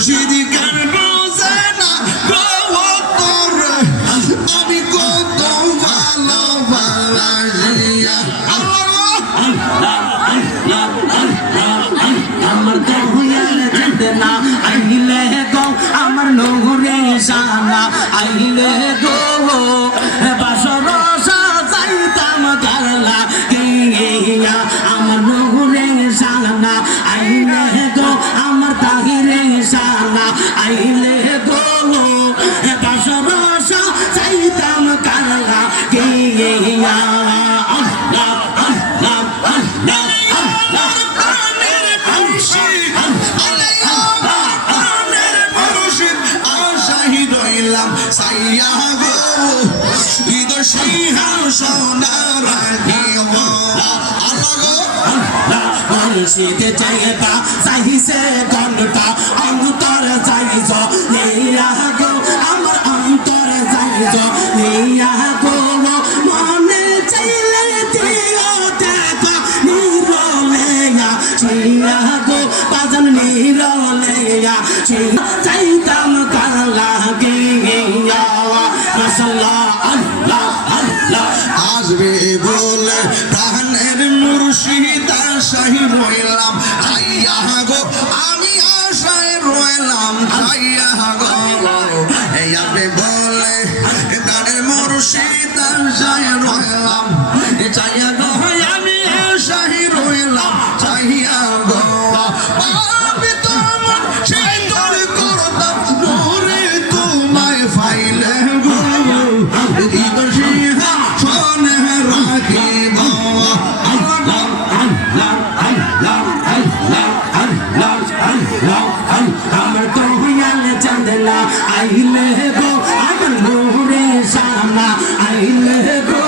মুর্শিদ কেন বোঝে না তোরে আমি কত ভালোবাসিয়া আমার দয়াল জিন্দনা আইলে গো আমার নূরে জানা আইলে গো বাসর সাজাইতাম গারলা গিয়া আমার নূরে জানা আইলে গো আমার তাহিরে জানা আইলে গো বাসর সাজাইতাম গারলা গিয়া আল্লাহ আল্লাহ আল্লাহ সাইয়া গো ঈদের সিংহাসনা রাখিব মুর্শিদ চাইতা চাইছে ঘন্টা অন্তর চাইছ নিয়া গো আমার অন্তর চাইছ নিয়া গো মনে চাইলে দিও দেখা নিরলেয়া চিয়া গো বাজন নিরলেয়া চাইতাম কার লাগিয়া মাশাআল্লাহ আল্লাহ আল্লাহ আসবে বলে প্রাণের মুর্শিদ আশায় রইলাম চাইয়া গো আমি আশায় রইলাম চাইয়া গো এই আসবে বলে প্রাণের মুর্শিদ আশায় রইলাম চাইয়া গো আমি আশায় রইলাম চাইয়া গো আমি তোমার সেই তোর করতাম নূরে তোমায় ফাইলে গো ঈদের সিংহাসনে রাখিব আমার দয়াল চাঁদনা আইলে গো আমার নূরে জানা আইলে গো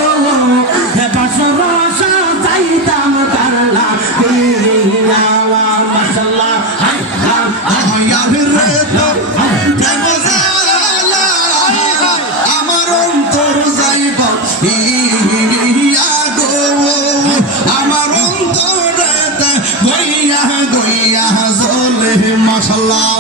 বাসর সাজাইতাম গারলা গিয়া মাশাআল্লাহ আমার অন্তর যাইব গো আমার অন্তর গইয়া গইয়া জলে মাশাআল্লাহ